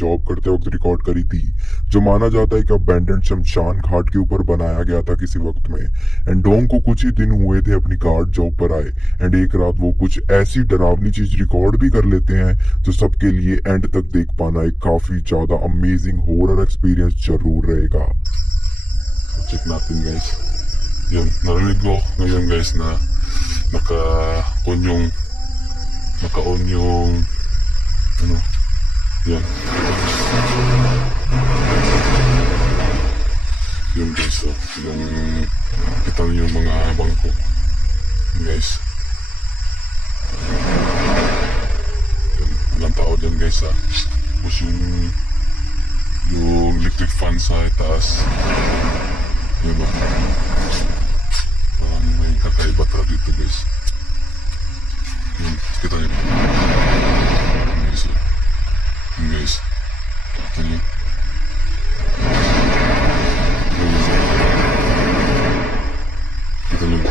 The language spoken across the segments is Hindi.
जॉब करते वक्त रिकॉर्ड करी थी, जो माना जाता है कि अबैंडन्ड शमशान घाट के ऊपर बनाया गया था किसी वक्त में। एंड डोंग को कुछ ही दिन हुए थे अपनी गार्ड जॉब पर आए, एंड एक रात वो कुछ ऐसी डरावनी चीज रिकॉर्ड भी कर लेते हैं जो सबके लिए एंड तक देख पाना एक काफी ज्यादा अमेजिंग हॉरर एक्सपीरियंस जरूर रहेगा। Check natin guys. Yun, narinig ko ngayon guys na naka-on yung ano, yan. Yun guys, so, yung kita niyo yung mga bangko. Yun guys. Yun, ilang tao dyan guys ha. Tapos yung electric fan sa itaas. Yun ba? Parang may kakaiba talaga dito guys. Yun, kita niyo. Yun guys. Yun guys. Kita niyo. Kita niyo.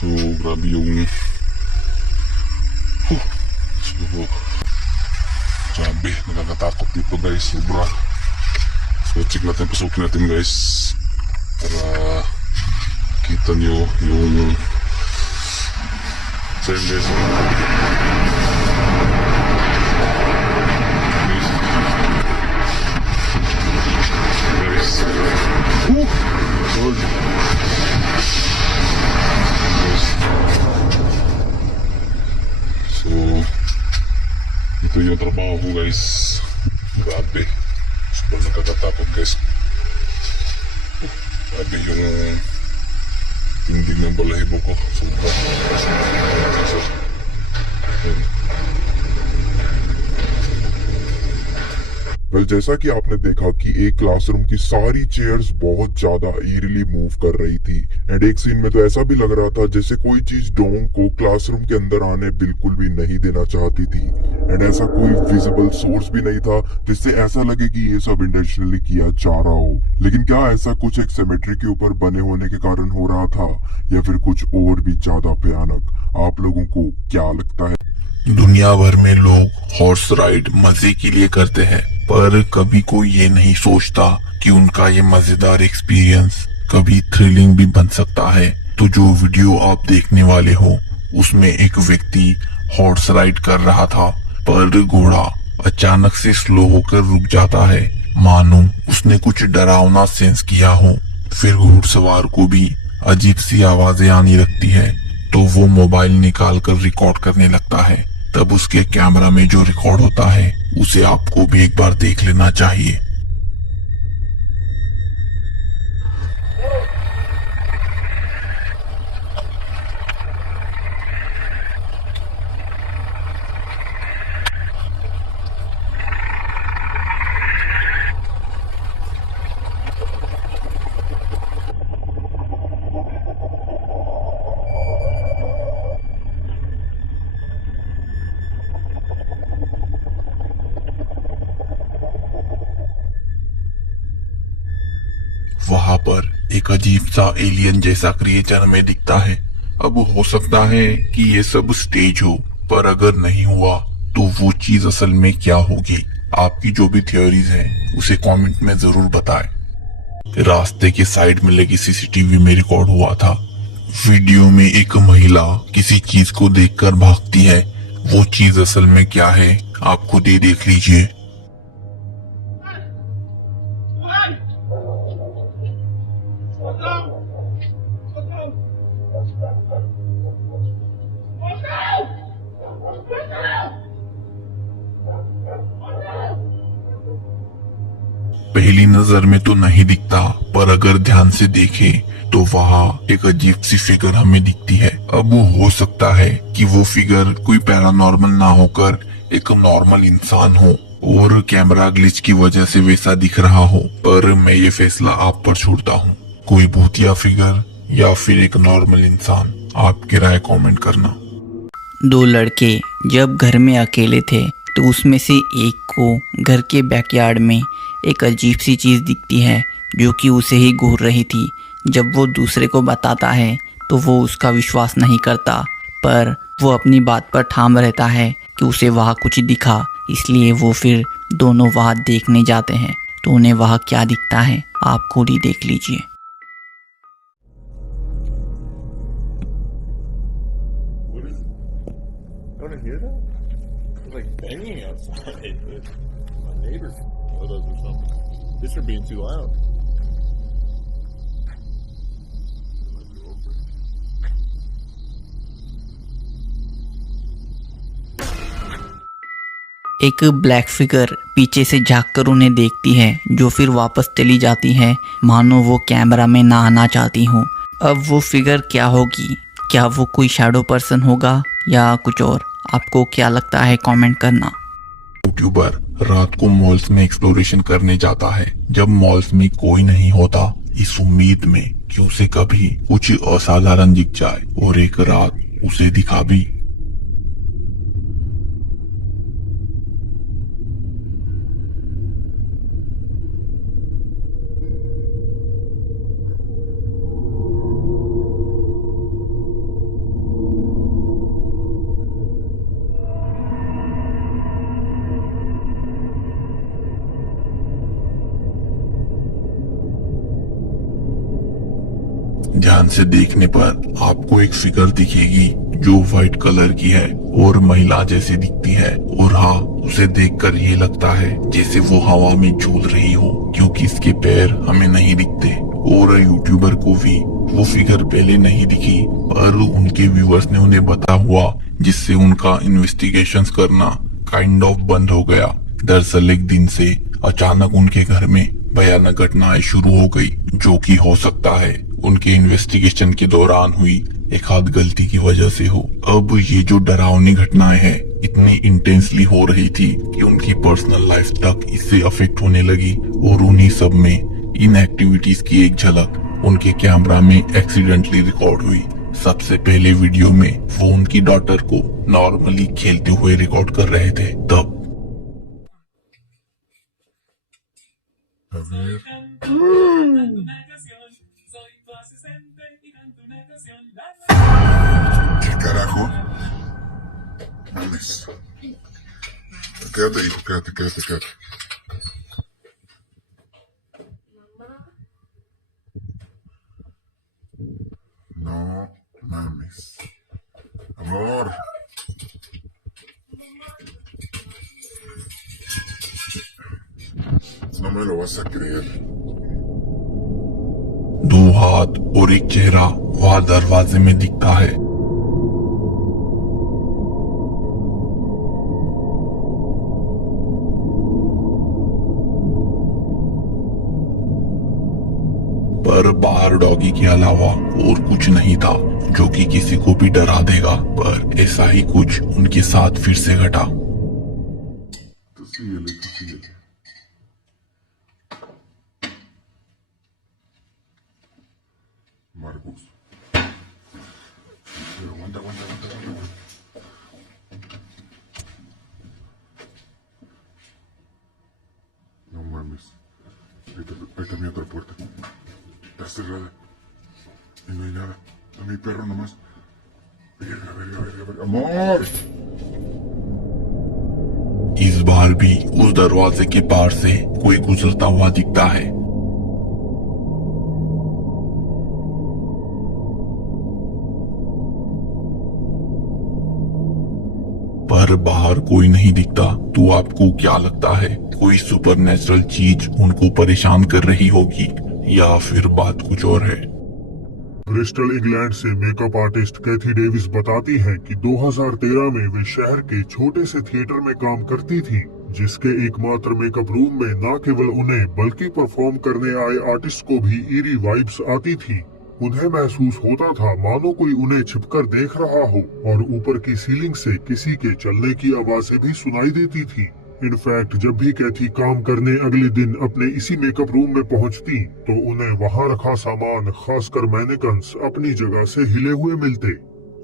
So, grabe yung grabe, nakakatakot dito guys, sobra. So check natin, pasukin natin guys para kita nyo yung same guys. Guys, sorry guys. So ito yung trabaho ko guys, grabe, super nakakatakot guys. Grabe yung tindig ng balahibo ko, sobra. Well जैसा कि आपने देखा कि एक क्लासरूम की सारी चेयर्स बहुत ज्यादा ईरिली मूव कर रही थी, एंड एक सीन में तो ऐसा भी लग रहा था जैसे कोई चीज डोंग को क्लासरूम के अंदर आने बिल्कुल भी नहीं देना चाहती थी, एंड ऐसा कोई विजिबल सोर्स भी नहीं था जिससे ऐसा लगे कि ये सब इंटेंशनली किया जा रहा हो। लेकिन क्या ऐसा कुछ एक सेमेट्री के ऊपर बने होने के कारण हो रहा था, या फिर कुछ और भी ज्यादा भयानक? आप लोगों को क्या लगता है? दुनिया भर में लोग हॉर्स राइड मजे के लिए करते हैं, पर कभी कोई ये नहीं सोचता कि उनका ये मजेदार एक्सपीरियंस कभी थ्रिलिंग भी बन सकता है। तो जो वीडियो आप देखने वाले हो उसमें एक व्यक्ति हॉर्स राइड कर रहा था, पर घोड़ा अचानक से स्लो होकर रुक जाता है, मानो उसने कुछ डरावना सेंस किया हो। फिर घुड़सवार को भी अजीब सी आवाजें आने लगती है, तो वो मोबाइल निकाल कर रिकॉर्ड करने लगता है। तब उसके कैमरा में जो रिकॉर्ड होता है उसे आपको भी एक बार देख लेना चाहिए। वहां पर एक अजीब सा एलियन जैसा क्रिएचर हमें दिखता है। अब हो सकता है कि ये सब स्टेज हो, पर अगर नहीं हुआ तो वो चीज असल में क्या होगी? आपकी जो भी थ्योरीज हैं उसे कमेंट में जरूर बताएं। रास्ते के साइड में लगी सीसीटीवी में रिकॉर्ड हुआ था। वीडियो में एक महिला किसी चीज को देखकर भागती है। वो चीज असल में क्या है आप खुद ही देख लीजिए। पहली नजर में तो नहीं दिखता, पर अगर ध्यान से देखें तो वहाँ एक अजीब सी फिगर हमें दिखती है। अब वो हो सकता है कि वो फिगर कोई पैरानॉर्मल ना होकर एक नॉर्मल इंसान हो और कैमरा ग्लिच की वजह से वैसा दिख रहा हो, पर मैं ये फैसला आप पर छोड़ता हूँ। कोई भूतिया फिगर या फिर एक नॉर्मल इंसान, आपकी राय कमेंट करना। दो लड़के जब घर में अकेले थे तो उसमें से एक को घर के बैकयार्ड में एक अजीब सी चीज़ दिखती है जो कि उसे ही घूर रही थी। जब वो दूसरे को बताता है तो वो उसका विश्वास नहीं करता, पर वो अपनी बात पर ठाम रहता है कि उसे वहाँ कुछ दिखा, इसलिए वो फिर दोनों वहाँ देखने जाते हैं। तो उन्हें वहाँ क्या दिखता है आप खुद ही देख लीजिए। What is it? Don't I hear that? It's like banging outside. My neighbor does or something. This are being too loud. एक ब्लैक फिगर पीछे से झांककर उन्हें देखती है, जो फिर वापस चली जाती है, मानो वो कैमरा में ना आना चाहती हो। अब वो फिगर क्या होगी? क्या वो कोई शैडो पर्सन होगा या कुछ और? आपको क्या लगता है कमेंट करना। यूट्यूबर रात को मॉल्स में एक्सप्लोरेशन करने जाता है, जब मॉल्स में कोई नहीं होता, इस उम्मीद में कि उसे कभी कुछ असाधारण दिख जाए, और एक रात उसे दिखा भी। ध्यान से देखने पर आपको एक फिगर दिखेगी जो व्हाइट कलर की है और महिला जैसी दिखती है, और हाँ, उसे देखकर ये लगता है जैसे वो हवा में झूल रही हो, क्योंकि इसके पैर हमें नहीं दिखते। और यूट्यूबर को भी वो फिगर पहले नहीं दिखी, पर उनके व्यूअर्स ने उन्हें बता हुआ, जिससे उनका इन्वेस्टिगेशंस करना काइंड ऑफ बंद हो गया। दरअसल एक दिन से अचानक उनके घर में भयानक घटनाएं शुरू हो गई, जो कि हो सकता है उनके इन्वेस्टिगेशन के दौरान हुई एक आध गलती की वजह से हो। अब ये जो डरावनी घटनाएं हैं इतनी इंटेंसली हो रही थी कि उनकी पर्सनल लाइफ तक इससे अफेक्ट होने लगी, और उन्हीं सब में इन एक्टिविटीज की एक झलक उनके कैमरा में एक्सीडेंटली रिकॉर्ड हुई। सबसे पहले वीडियो में वो उनकी डॉटर को नॉर्मली खेलते हुए रिकॉर्ड कर रहे थे। तब ¿Qué carajo? Mames. Quédate, hijo, quédate. No mames. Amor. No me lo vas a creer. दो हाथ और एक चेहरा वहां दरवाजे में दिखता है। पर बाहर डॉगी के अलावा और कुछ नहीं था, जो कि किसी को भी डरा देगा, पर ऐसा ही कुछ उनके साथ फिर से घटा। Tú síguele. Marcus. Pero aguanta. No mames. Ahí está mi otra puerta. Está cerrada. Y no hay nada. Está mi perro nomás. Verga. ¡Amor! इस बार भी उस दरवाजे के पार से कोई गुजरता हुआ दिखता है। पर बाहर कोई नहीं दिखता। तो आपको क्या लगता है, कोई सुपरनेचुरल चीज उनको परेशान कर रही होगी या फिर बात कुछ और है? ब्रिस्टल इंग्लैंड से मेकअप आर्टिस्ट कैथी डेविस बताती हैं कि 2013 में वे शहर के छोटे से थिएटर में काम करती थी, जिसके एकमात्र मेकअप रूम में न केवल उन्हें बल्कि परफॉर्म करने आए आर्टिस्ट को भी ईरी वाइब्स आती थी। उन्हें महसूस होता था मानो कोई उन्हें छिपकर देख रहा हो, और ऊपर की सीलिंग से किसी के चलने की आवाजें भी सुनाई देती थी। इनफैक्ट जब भी कैथी काम करने अगले दिन अपने इसी मेकअप रूम में पहुंचती, तो उन्हें वहां रखा सामान, खासकर मैनेकन्स, अपनी जगह से हिले हुए मिलते।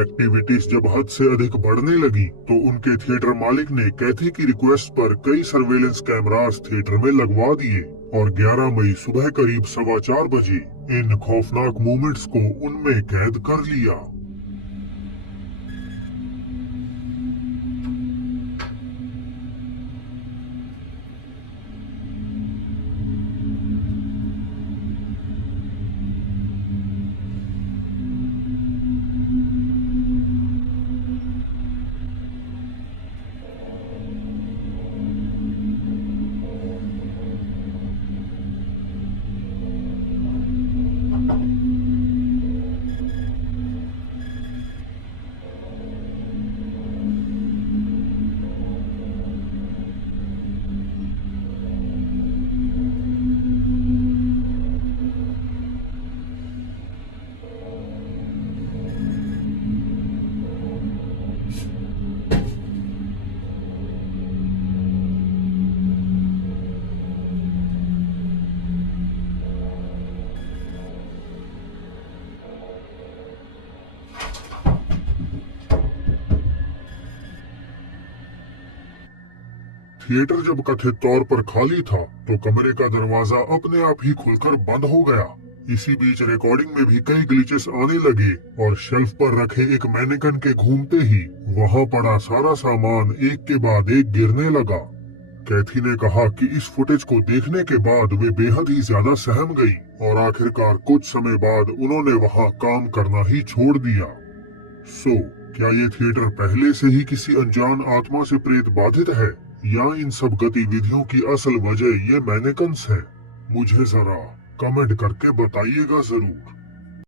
एक्टिविटीज जब हद से अधिक बढ़ने लगी, तो उनके थिएटर मालिक ने कैथी की रिक्वेस्ट पर कई सर्वेलेंस कैमरास थिएटर में लगवा दिए, और 11 मई सुबह करीब 4:15 बजे इन खौफनाक मोमेंट्स को उनमें कैद कर लिया। थिएटर जब कथित तौर पर खाली था तो कमरे का दरवाजा अपने आप ही खुलकर बंद हो गया। इसी बीच रिकॉर्डिंग में भी कई ग्लिचेस आने लगे और शेल्फ पर रखे एक मैनेकन के घूमते ही वहां पड़ा सारा सामान एक के बाद एक गिरने लगा। कैथी ने कहा कि इस फुटेज को देखने के बाद वे बेहद ही ज्यादा सहम गई और आखिरकार कुछ समय बाद उन्होंने वहां काम करना ही छोड़ दिया। सो क्या ये थिएटर पहले से ही किसी अनजान आत्मा से प्रेत बाधित है या इन सब गतिविधियों की असल वजह ये मैनेकन्स है? मुझे जरा कमेंट करके बताइएगा जरूर।